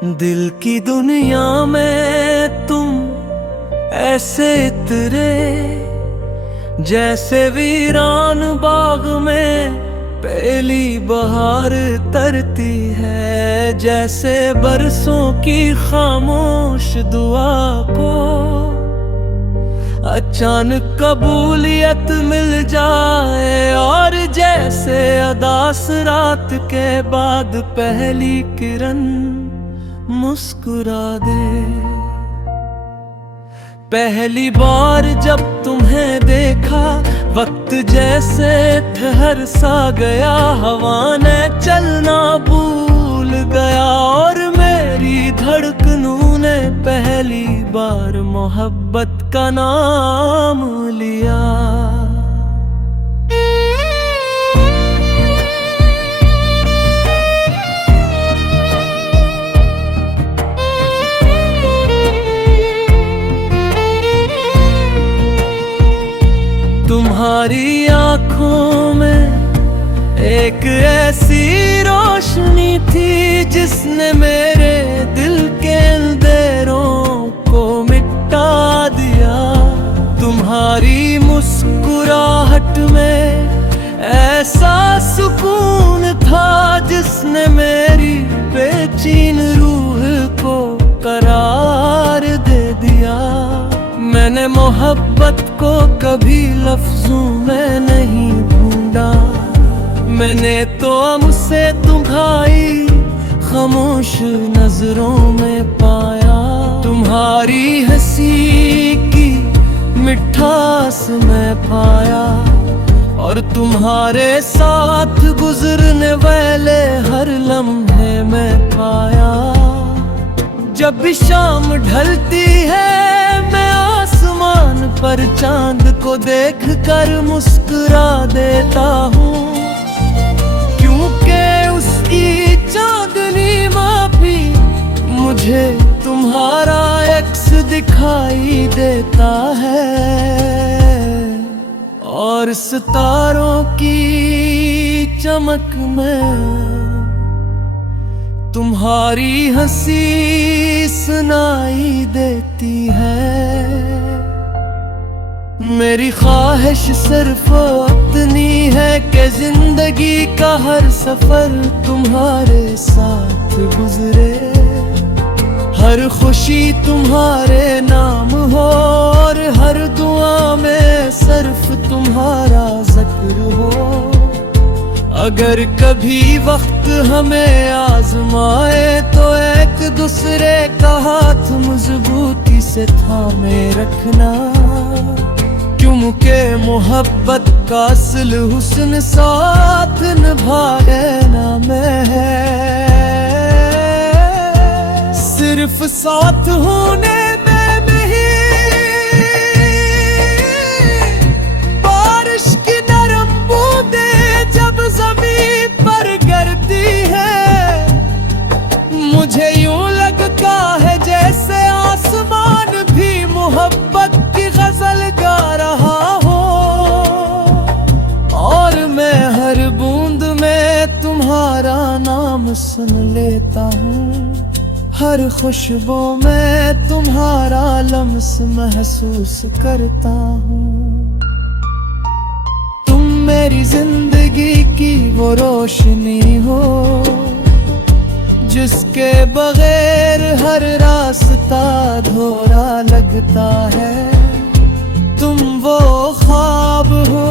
दिल की दुनिया में तुम ऐसे इतरे, जैसे वीरान बाग में पहली बहार तरती है। जैसे बरसों की खामोश दुआ को अचानक कबूलियत मिल जाए, और जैसे अदास रात के बाद पहली किरण मुस्कुरा दे। पहली बार जब तुम्हें देखा वक्त जैसे ठहर सा गया, हवा ने चलना भूल गया और मेरी धड़कनों ने पहली बार मोहब्बत का नाम लिया। तुम्हारी आँखों में एक ऐसी रोशनी थी जिसने मेरे दिल के अंधेरों को मिटा दिया। तुम्हारी मुस्कुराहट में ऐसा सुकून था जिसने मेरी बेचैन रूह को करार दे दिया। मैंने मोहब्बत को कभी लफ्जों में नहीं ढूंढा, मैंने तो मुझसे तुम्हारी खामोश नजरों में पाया। तुम्हारी हंसी की मिठास में पाया, और तुम्हारे साथ गुजरने वाले हर लम्हे में पाया। जब भी शाम ढलती है मैं आसमान पर चांद को देख कर मुस्कुरा देता हूँ, क्योंकि उसकी चांदनी में भी मुझे तुम्हारा अक्स दिखाई देता है। और सितारों की चमक में तुम्हारी हंसी सुनाई देती है। मेरी ख्वाहिश सिर्फ इतनी है कि जिंदगी का हर सफर तुम्हारे साथ गुजरे, हर खुशी तुम्हारे नाम हो और हर दुआ में सिर्फ तुम्हारा जिक्र हो। अगर कभी वक्त हमें आजमाए तो एक दूसरे का हाथ मजबूती से थामे रखना, क्योंकि मोहब्बत का असल हुस्न साथ निभाए ना में है। सिर्फ साथ होने मुझे यूं लगता है जैसे आसमान भी मोहब्बत की गजल गा रहा हो, और मैं हर बूंद में तुम्हारा नाम सुन लेता हूँ। हर खुशबू में तुम्हारा लम्स महसूस करता हूँ। तुम मेरी जिंदगी की वो रोशनी हो जिसके बगैर हर रास्ता अधूरा लगता है। तुम वो ख्वाब हो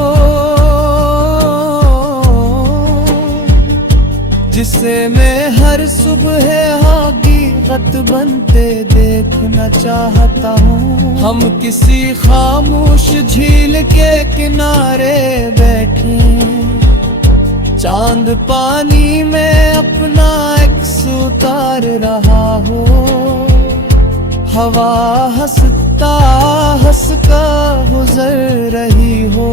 जिसे मैं हर सुबह हकीकत बनते देखना चाहता हूँ। हम किसी खामोश झील के किनारे बैठे, चांद पानी में अपना अक्स उतार रहा हो। हवा हंसता हंसका गुजर रही हो,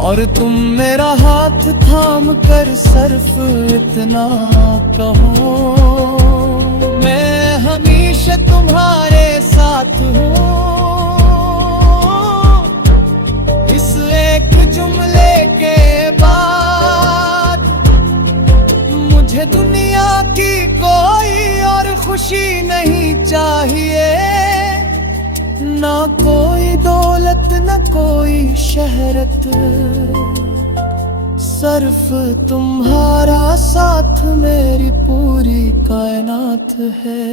और तुम मेरा हाथ थाम कर सिर्फ इतना कहो, मैं हमेशा तुम्हारे साथ हूँ। इस एक जुमले के बाद मुझे दुनिया बाकी कोई और खुशी नहीं चाहिए, ना कोई दौलत न कोई शहरत, सिर्फ तुम्हारा साथ मेरी पूरी कायनात है।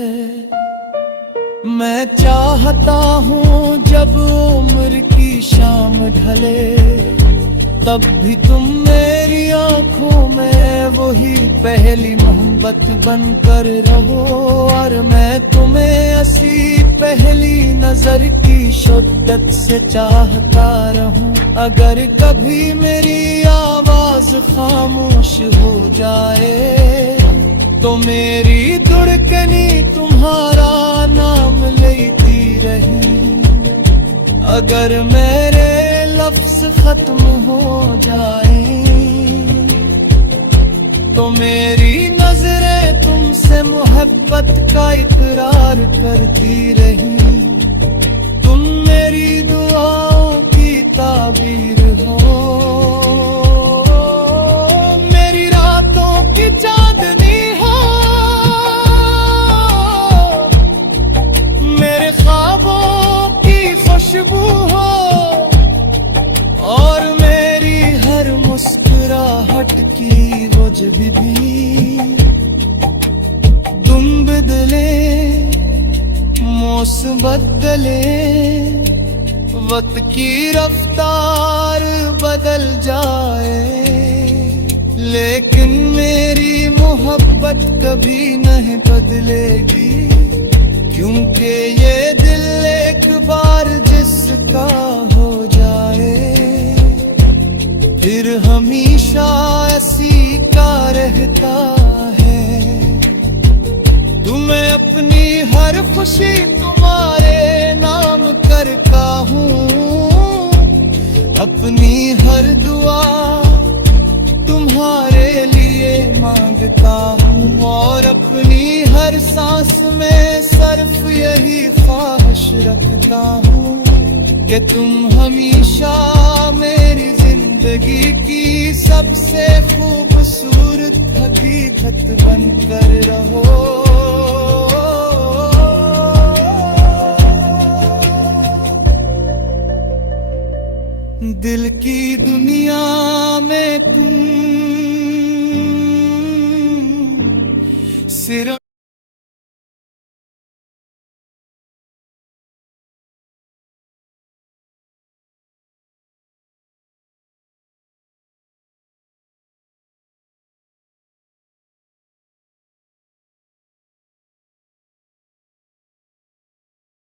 मैं चाहता हूँ जब उम्र की शाम ढले, तब भी तुम मेरी आंखों में वही पहली मोहब्बत बनकर रहो, और मैं तुम्हें ऐसी पहली नजर की शिद्दत से चाहता रहूं। अगर कभी मेरी आवाज खामोश हो जाए, तो मेरी धड़कनी तुम्हारा नाम लेती रही। अगर मेरे लफ्ज खत्म हो जाए, तो मेरी नजरें तुमसे मोहब्बत का इकरार करती रही। तुम मेरी दुआओं की ताबीर हो, मेरी रातों की चांदनी हो, मेरे ख्वाबों की खुशबू हो, और मेरी हर मुस्कुराहट की वो जब भी तुम बदले, मौसम बदले, वक्त की रफ्तार बदल जाए, लेकिन मेरी मोहब्बत कभी नहीं बदलेगी, क्योंकि ये दिल एक बार जिसका हो जाए, फिर हमेशा ऐसी का रहता है। तुम्हें अपनी हर खुशी तुम्हारे नाम करता हूँ, अपनी हर दुआ तुम्हारे लिए मांगता हूँ, और अपनी हर सांस में सिर्फ यही ख्वाहिश रखता हूँ कि तुम हमेशा मेरी जिंदगी की सबसे खूबसूरत हकीकत बनकर रहो। दिल की दुनिया में तुम